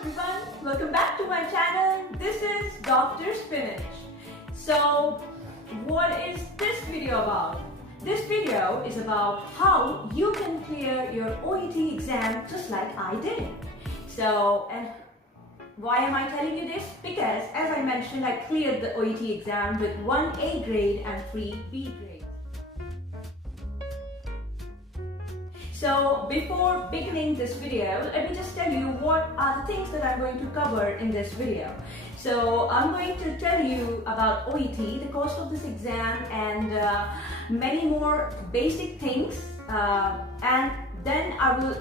everyone, welcome back to my channel. This is Dr. Spinach. So what is this video about? This video is about how you can clear your OET exam just like I did. And why am I telling you this? Because as I mentioned, I cleared the OET exam with 1 A grade and 3 B grades. So before beginning this video, let me just tell you what are the things that I'm going to cover in this video. So I'm going to tell you about OET, the cost of this exam, and many more basic things. And then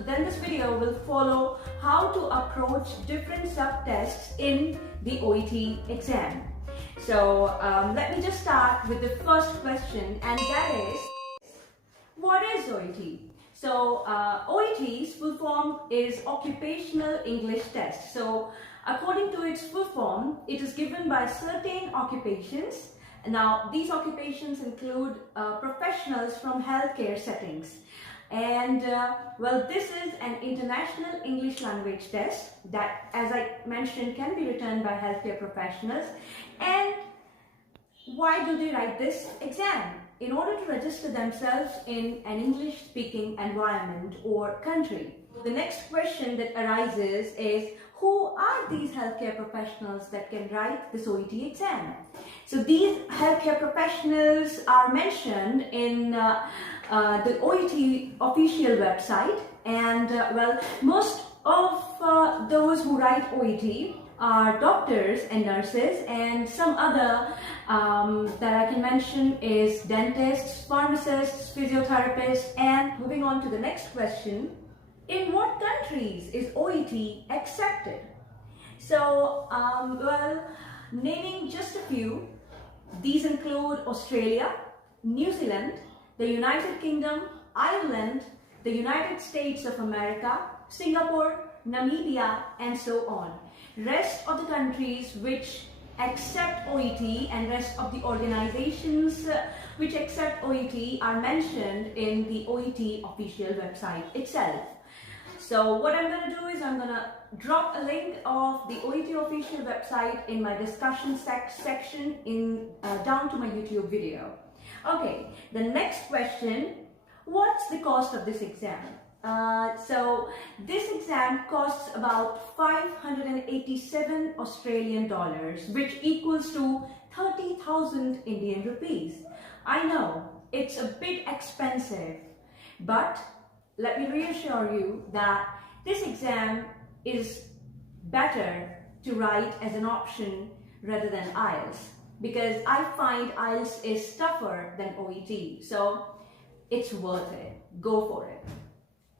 this video will follow how to approach different subtests in the OET exam. So let me just start with the first question, and that is, what is OET? So OET's full form is Occupational English Test. So according to its full form, it is given by certain occupations. Now these occupations include professionals from healthcare settings. And well, this is an international English language test that, as I mentioned, can be written by healthcare professionals. And why do they write this exam? In order to register themselves in an English-speaking environment or country. The next question that arises is, who are these healthcare professionals that can write this OET exam? So these healthcare professionals are mentioned in the OET official website, and well, most of those who write OET are doctors and nurses, and some other that I can mention is dentists, pharmacists, physiotherapists. And moving on to the next question, in what countries is OET accepted? So well, naming just a few, these include Australia, New Zealand, the United Kingdom, Ireland, the United States of America, Singapore, Namibia, and so on. Rest of the countries which accept OET and rest of the organizations which accept OET are mentioned in the OET official website itself. So what I'm going to do is I'm going to drop a link of the OET official website in my discussion section down to my YouTube video. Okay, the next question, what's the cost of this exam? So this exam costs about 587 Australian dollars, which equals to 30,000 Indian rupees. I know it's a bit expensive, but let me reassure you that this exam is better to write as an option rather than IELTS, because I find IELTS is tougher than OET, so it's worth it. Go for it.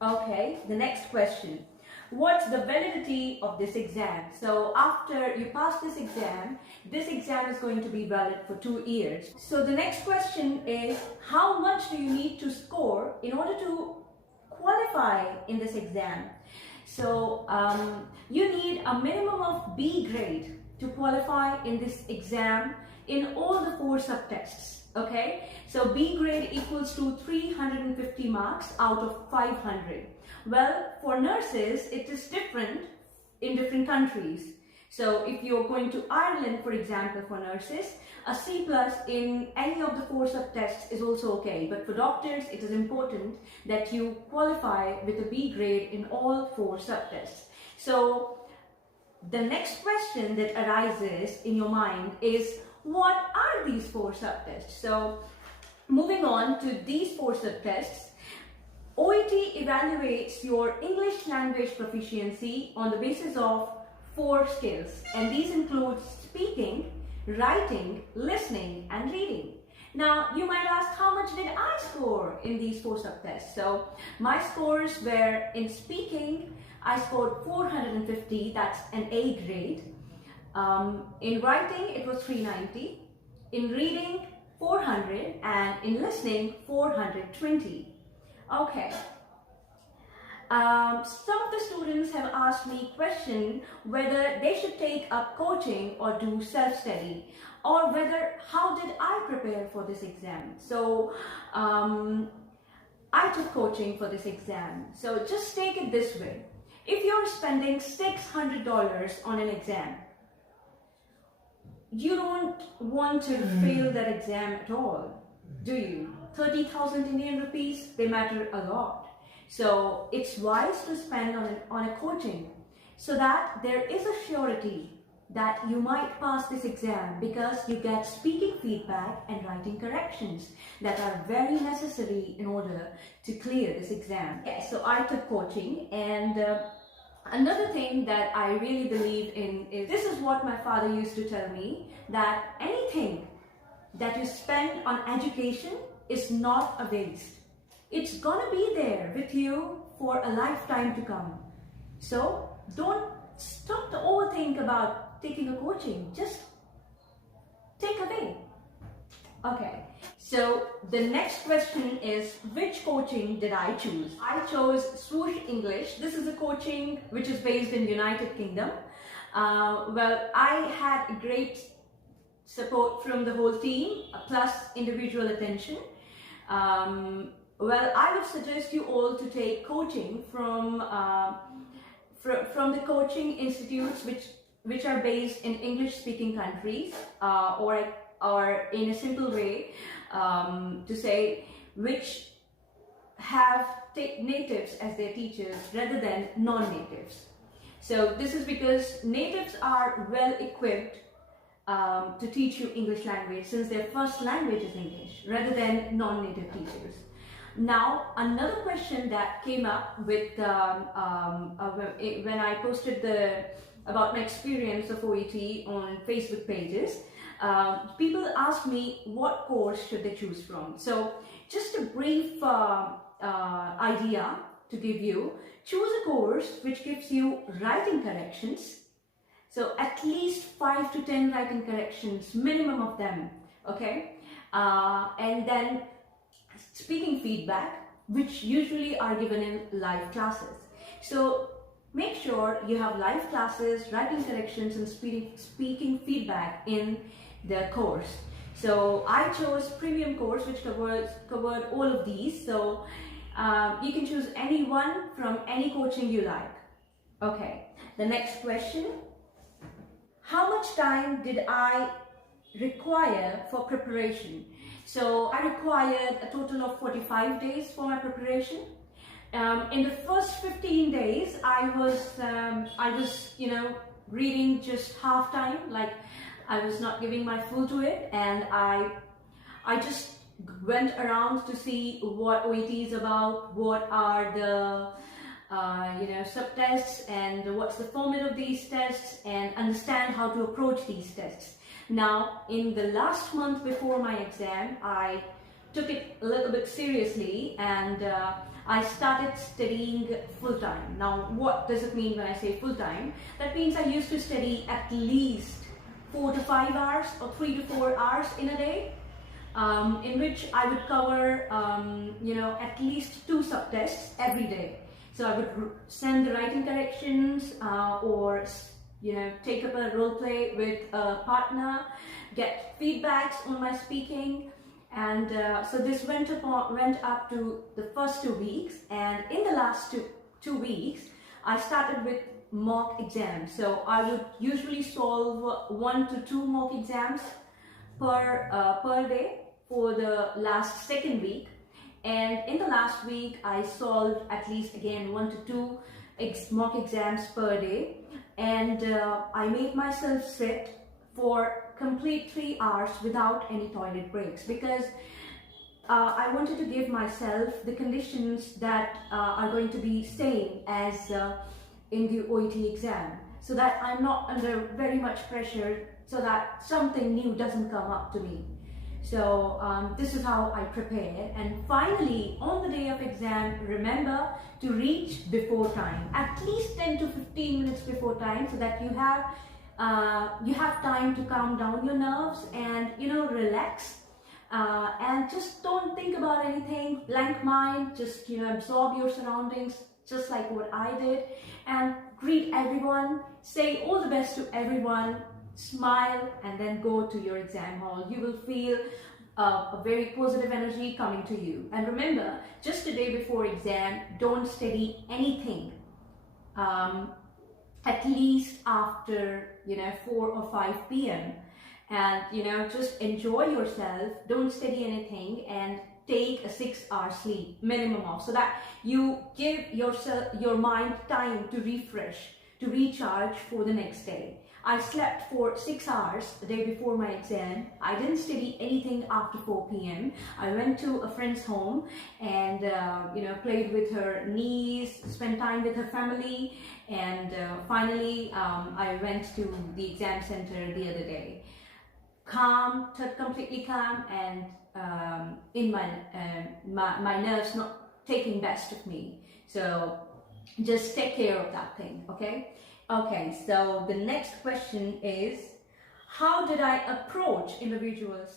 Okay, the next question. What's the validity of this exam? So after you pass this exam is going to be valid for 2 years. So the next question is, how much do you need to score in order to qualify in this exam? So you need a minimum of B grade to qualify in this exam in all the 4 subtests. Okay, so B grade equals to 350 marks out of 500. Well, for nurses, it is different in different countries. So if you're going to Ireland, for example, for nurses, a C+ in any of the 4 subtests is also okay. But for doctors, it is important that you qualify with a B grade in all 4 subtests. So the next question that arises in your mind is, what are these 4 subtests? So moving on to these 4 subtests, OET evaluates your English language proficiency on the basis of 4 skills, and these include speaking, writing, listening, and reading. Now you might ask, how much did I score in these 4 subtests? So my scores were, in speaking, I scored 450, that's an A grade. In writing, it was 390, in reading 400, and in listening 420. Okay. Some of the students have asked me question whether they should take up coaching or do self-study, or whether how did I prepare for this exam. So I took coaching for this exam. So just take it this way. if you're spending $600 on an exam, you don't want to fail that exam at all, do you? 30,000 Indian rupees, they matter a lot. So it's wise to spend on a coaching so that there is a surety that you might pass this exam, because you get speaking feedback and writing corrections that are very necessary in order to clear this exam. Yeah, so I took coaching, and another thing that I really believe in is, this is what my father used to tell me, that anything that you spend on education is not a waste. It's gonna be there with you for a lifetime to come. So don't stop to overthink about taking a coaching. Just take away. Okay, so the next question is, which coaching did I choose? I chose Swoosh English. This is a coaching which is based in United Kingdom. Well, I had great support from the whole team, plus individual attention. Well, I would suggest you all to take coaching from the coaching institutes which are based in English-speaking countries, or in a simple way to say, which have natives as their teachers rather than non-natives. So this is because natives are well equipped to teach you English language, since their first language is English, rather than non-native teachers. Now, another question that came up with when I posted about my experience of OET on Facebook pages, people asked me what course should they choose from. So just a brief idea to give you: choose a course which gives you writing corrections. So at least 5 to 10 writing corrections, minimum of them, okay? And then speaking feedback, which usually are given in live classes. So make sure you have live classes, writing corrections, and speaking feedback in the course. So I chose premium course, which covered all of these. So you can choose any one from any coaching you like. Okay, the next question: how much time did I require for preparation? So I required a total of 45 days for my preparation. In the first 15 days, I was reading just half time, like I was not giving my full to it, and I just went around to see what OET is about, what are the subtests, and what's the format of these tests, and understand how to approach these tests. Now, in the last month before my exam, I took it a little bit seriously, and I started studying full-time. Now, what does it mean when I say full-time? That means I used to study at least 4 to 5 hours or 3 to 4 hours in a day, in which I would cover at least 2 subtests every day. So I would send the writing corrections, or take up a role play with a partner, get feedbacks on my speaking, and so this went up to the first 2 weeks, and in the last two weeks I started with mock exams. So I would usually solve 1 to 2 mock exams per day for the last 2nd week, and in the last week I solved at least again 1 to 2 mock exams per day. And I made myself sit for complete 3 hours without any toilet breaks, because I wanted to give myself the conditions that are going to be same as in the OET exam, so that I'm not under very much pressure, so that something new doesn't come up to me. So this is how I prepared, and finally on the day of exam, remember to reach before time, at least 10 to 15 minutes before time, so that you have time to calm down your nerves and relax, and just don't think about anything, blank mind, just absorb your surroundings, just like what I did, and greet everyone, say all the best to everyone, smile, and then go to your exam hall. You will feel a very positive energy coming to you. And remember, just a day before exam, don't study anything. at least after 4 or 5 p.m. and just enjoy yourself, don't study anything, and take a 6-hour sleep minimum of, so that you give your mind time to refresh, to recharge for the next day. I slept for 6 hours the day before my exam. I didn't study anything after 4 p.m. I went to a friend's home and played with her niece, spent time with her family, and finally I went to the exam center the other day. Calm, completely calm, and in my nerves not taking best of me. So just take care of that thing, okay? Okay, so the next question is, how did I approach individuals?